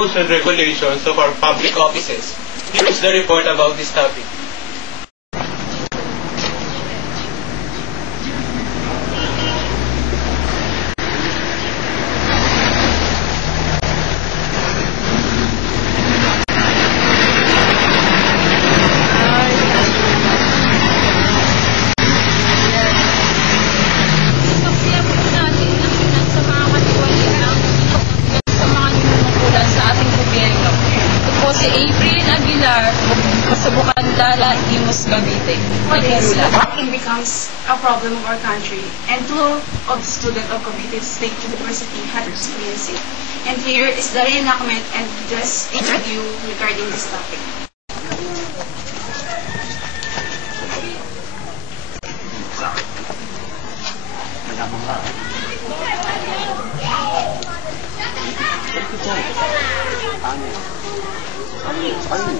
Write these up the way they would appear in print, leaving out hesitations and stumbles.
rules and regulations of our public offices. Here is the report about this topic. Si April Aguilar sa Bukandala, Imus, Cavite. It becomes a problem of our country, and two of the students of Cavite State University had experienced it. And here is the reenactment and just interview regarding this topic.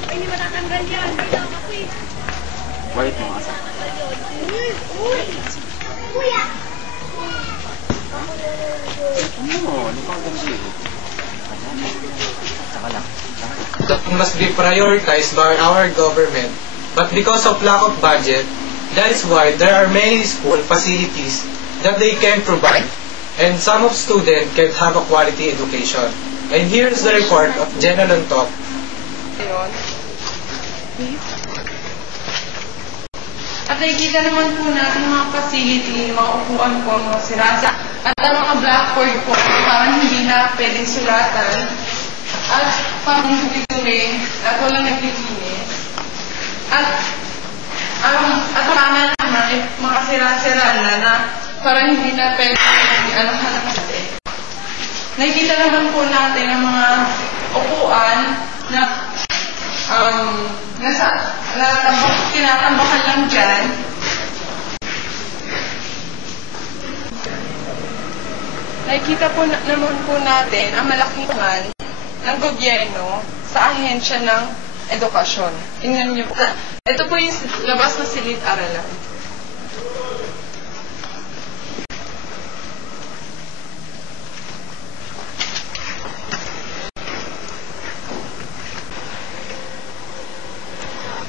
Hindi matatanggal yan. Wait mo asa. Kuya! Ano pa ang ganyan? Saka lang. That must be prioritized by our government. But because of lack of budget, that is why there are many school facilities that they can provide, and some of students can have a quality education. And here is the report of Jenna Lontok. At nakikita naman po natin mga facility, mga upuan po, mga sirasa, at ang mga blackboard po, parang hindi na pwedeng sulatan, at parang huli-huli, at walang naglilinis. At parang naman, mga sira-sira na parang hindi na pwedeng hanap natin. Nakikita naman po natin ang mga upuan na tinatambakan lang dyan. Nakikita po naman po natin ang malaking man ng gobyerno sa ahensya ng edukasyon. Tingnan niyo po. Ito po yung labas na silid-aralan.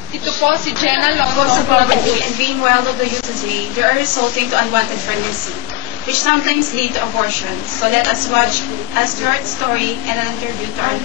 Ito po si Jenna Because of Lontok. poverty and being wild of the youth today, they are resulting to unwanted pregnancy, which sometimes lead to abortion. So let us watch a short story and an interview to our